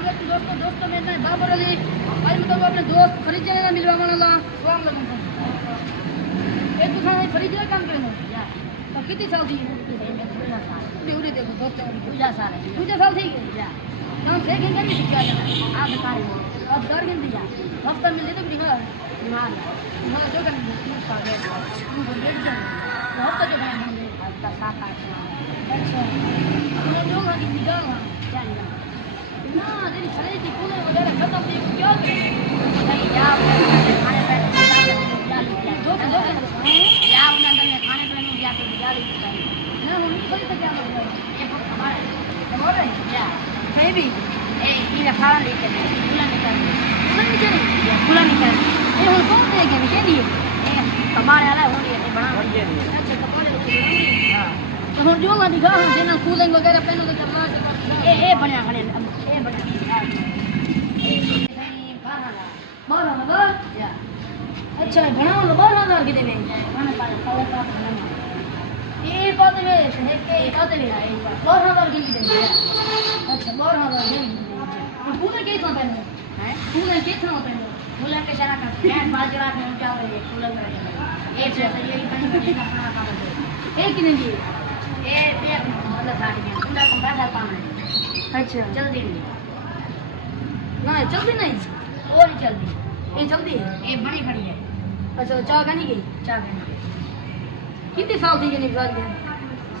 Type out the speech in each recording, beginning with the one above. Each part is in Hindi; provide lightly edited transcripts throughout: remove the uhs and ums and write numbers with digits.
वालेकुम दोस्तों दोस्तों मैं ना बाबर अली आज मैं तो अपने दोस्त फरीद ने मिलवा वाला सलाम अलैकुम ये तो सारे फरीद का काम करेंगे या तो कितनी साल थी उड़ी देखो दोस्तों पूजा साल थी या हम देखेंगे नहीं क्या आज कार अब डर गई दिया हफ्ता मिल तो बिगा ना ना जो कर तू बोल दे हफ्ता जो है हफ्ता 7-8 अच्छा मैं जो लगी निकाल क्या निकाल ना तेरी सारी की पूरे वगैरह खत्म थी क्या करें नहीं या खाने पे दो या उन्होंने खाने पे नहीं दिया तो दिया ना हम कोई तो क्या बोल ये हमारे या मैं भी ए ये खाना लेके खुला निकल ये हम कौन देंगे के लिए हमारे वाला हो रही है बना अच्छा कपड़े हां तो हम जो ला दिखा हम देना कूलिंग वगैरह पहन ले करवा ए बढ़िया खड़े ए बढ़िया बारह या अच्छा बनाओ लो 12,000 की देवे खाने पाले खाने का बनाना ये बात में है कि बात में है 12,000 की देवे अच्छा 12,000 की और पूरे कितना पहने हैं पूरे कितना पहने पूरे के सारा का बैंड बाजरा के क्या बोले पूरे एक से ये बनी का खाना खा दे एक ही नहीं ये मतलब साड़ी में तुमरा को पैसा पाना अच्छा जल्दी ना जल्दी नहीं और जल्दी ये जल्दी ये बड़ी खड़ी है अच्छा चाह का नहीं गई चाह का कितने साल थी ये निकाल गए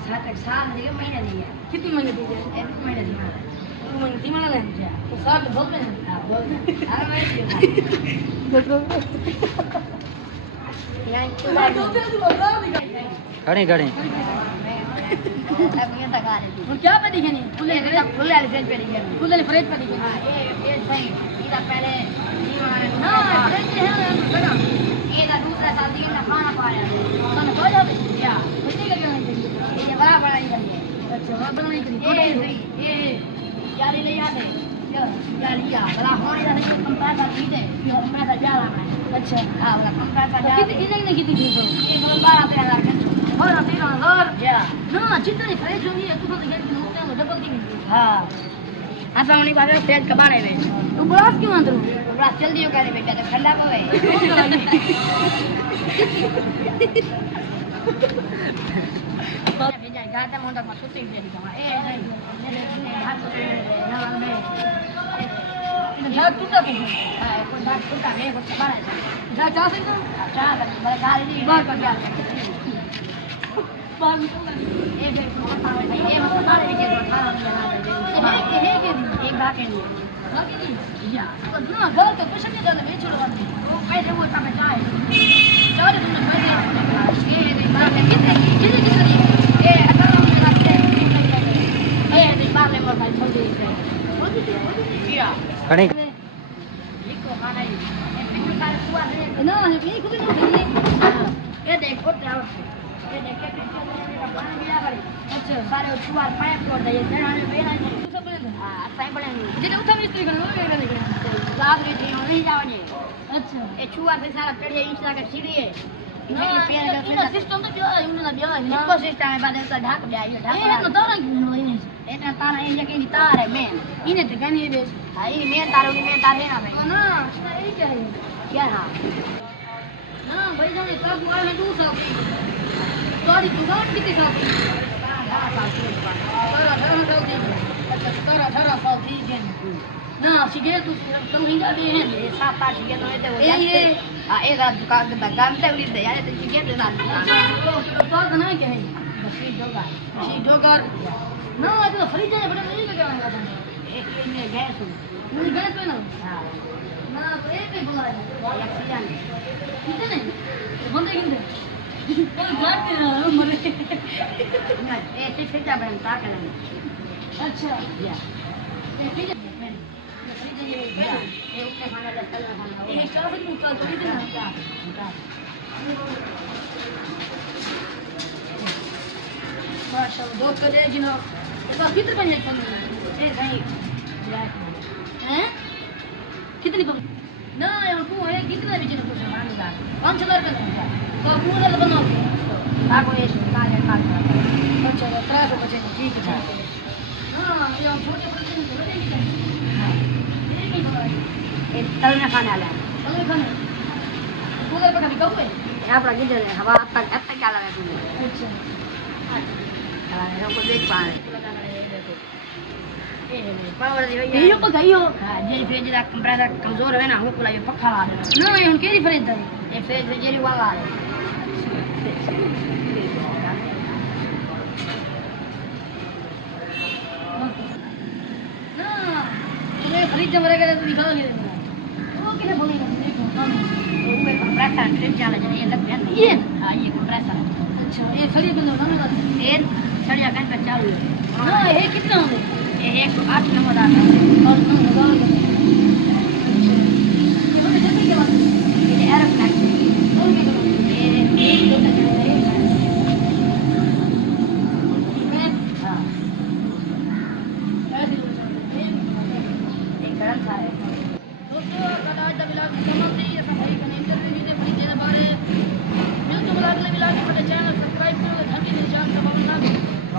7 साल नहीं महीने नहीं है कितने महीने थी एक महीने थी महीने थी माना नहीं तो साल बहुत में हां बहुत अरे मैं घड़ी घड़ी अब ये तक आ रही थी क्या पड़ी है नहीं फुल वाली फ्रेज पड़ी है फुल वाली फ्रेज पड़ी है हां ये सही इधर पहले ना फ्रेज है बड़ा ये का दूसरा साल दिन का खाना पाया तो ना कोई হবে या कितने का नहीं ये बड़ा बड़ा ही है अच्छा बड़ा बड़ा नहीं करी ये यारी ले आते यारी या बड़ा होने का नहीं कम पैसा दीजिए हम पैसा ज्यादा है अच्छा हां बड़ा कम पैसा ज्यादा कितने कितनी दी तो ये 12-13,000 का और 13,000 या ना जितनी फ्रेज होगी तो तो ये होते हैं डबल की हां ऐसा होने का फ्रेज कबाड़े में तू ब्रास क्यों अंदर ब्रास जल्दी हो करे बेटा ठंडा पवे भेजा गाता मोटा को सुती दे दी ए मेरे हाथ ना में झाड़ टूटा के हां कोई झाड़ टूटा है वो कबाड़ा झाड़ चाह सकते चाह बड़ा गाड़ी नहीं बाहर कर दिया बाहर निकल ये देखो ये मतलब सारे के जो खाना बना दे ये के एक बात के लिए या तो ना घर तो कुछ नहीं जाने में छोड़वाने वो कैसे वो तब जाए चलो तुमने भाई ये बात है कितने ये अगर हम लगते हैं ये बात ले मोर भाई छोड़ दे या घड़ी लिखो खाना ये पिक्चर सारे हुआ है ना ये खुद नहीं ये देखो क्या ये देख के पानी मिला करी अच्छा सारे छुआ पाइप कर दे ये जाने बेना नहीं सब बने हां साइड बने नहीं जे उठा मिस्त्री करना वो करना नहीं रात रे जी नहीं जावने अच्छा ये छुआ से सारा पेड़िया इंच लगा सीढ़ी है ना ये सिस्टम तो बिया है उन्हें बिया है इको सिस्टम है बाद उसका ढाक दिया ये ढाक ये तो तारा की नहीं है ये तारा ये जगह की तार है मेन इन्हें तो कहनी है हां ये मेन तार होगी मेन तार है ना भाई ना ये क्या है क्या हां ना भाई जाने तब मोबाइल में दूर सब गाड़ी दुकान कितनी साल की 18 साल की अच्छा 18 साल की ना सीधे तू तुम ही जाती है ये 7-8 सीधे तो ये हां एक दुकान का काम ते उड़ी दे यार तो सीधे तो ना तो बात नहीं के है बसी डोगर ना तो फ्रिज है बड़ा नहीं लगा रहा एक में गैस नहीं गैस पे ना हां ना तो एक पे बोला है एक्सीडेंट कितने बंदे कितने कोई घाट है मरे ना ऐसे फिर जा बनता करना अच्छा या फिर ये ऊपर खाना लगता है खाना ये क्या से ऊपर तो कितना क्या माशाल्लाह दो करे जिना तो कितने बने हैं ए भाई हैं कितनी कम ना यार तू है कितना भी जिना कुछ मान ला 5,000 का नहीं तो पूरा बनाओ आगो ये काले काट अच्छा 300 बचे ठीक है हां ये छोटे बच्चे को दे देंगे तलने खाने वाला है तलने खाने कूलर पे कभी कहूँ है यहाँ पर किधर है हवा अब तक क्या लगा तूने अच्छा हमको देख पा रहे पावर दे ये यो पर गई हो हां जे फेज दा कंप्रेसर कमजोर है ना वो कोला ये पक्का ला दे ना ये उनके ही फ्रिज है ये फेज जेरी वाला है ना ये फ्रिज में रहेगा तो निकाल के वो किसे बोलेगा देखो हम वो कंप्रेसर ट्रिप चला जाने ये लग गया ये हां ये कंप्रेसर अच्छा ये फ्रिज में ना ना ये सड़िया गन पे चालू है ना ये कितना होंगे ये 108 नंबर आता है और ना लगा के अच्छा ये होने जल्दी के बाद ये एयर फ्लैग और क्या करोगे ये एक दो तक है हां ऐसे एक करंट है दोस्तों आज का विलास समाप्ति ये सफाई करने